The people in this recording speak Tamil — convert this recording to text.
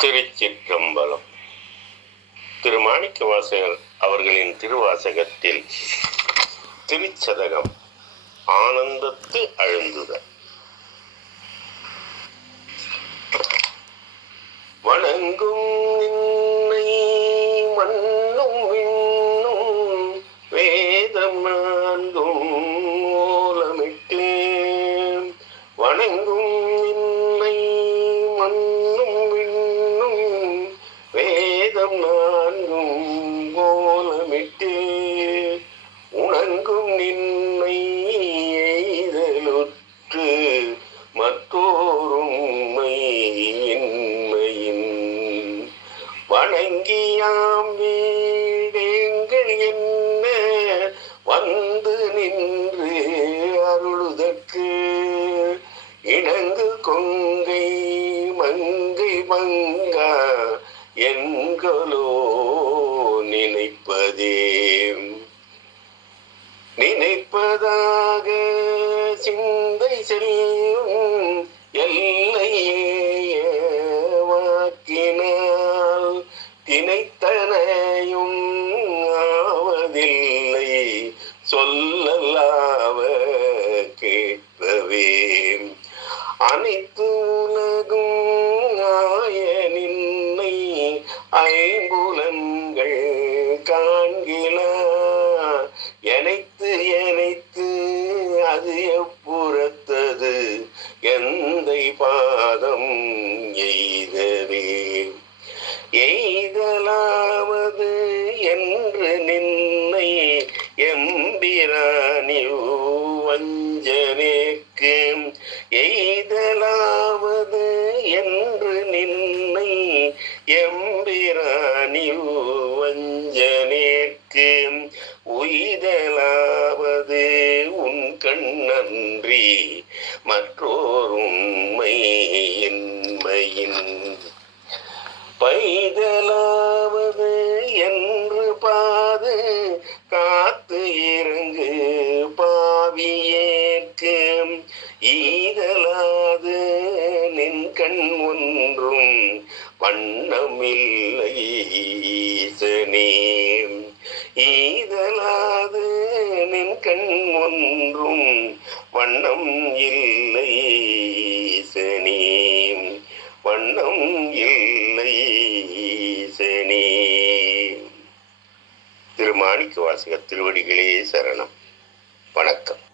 திருச்சிற்றம்பலம். திரு மாணிக்க வாசகர் அவர்களின் திருவாசகத்தில் திருச்சதகம் ஆனந்தத்து அழுந்துத வணங்கும் நின்னை மண்ணும் விண்ணும் வேதம் நான்கும் ஓலமிட்டு. வணங்கும் நின்னை மண்ணும் வணங்கியாம் வீடேங்கள் என்ன? வந்து நின்று அருளுதற்கு. இணங்கு கொங்கை மங்கை மங்கா என்களோ நினைப்பதே. நினைப்பதாக சிந்தை செல்லும் எல்லையே தினைத்தனையும் ஆவதில்லை. சொல்லலாவ கேட்பவே அனைத்து உலகும் ஆய நின்னை ஐம்புலன்கள் காண்கிலா. எனைத்து எனைத்து அது எப்புறத்தது? எந்தை பாதம் வஞ்சனேக்கு எய்தலாவது என்று நின்னை எம்பிராணி வஞ்சனேக்கு உய்தலாவது உன் கண்ணன்றி மற்றோர் உண்மை என்மையின் பைதல் கண் ஒன்றும் வண்ணமில்லை ஈசனே. ஈதலாது நின் கண் ஒன்றும் வண்ணம் இல்லை ஈசனே. வண்ணம் இல்லை ஈசனே. திருமாணிக்க வாசகர் திருவடிகளே சரணம். வணக்கம்.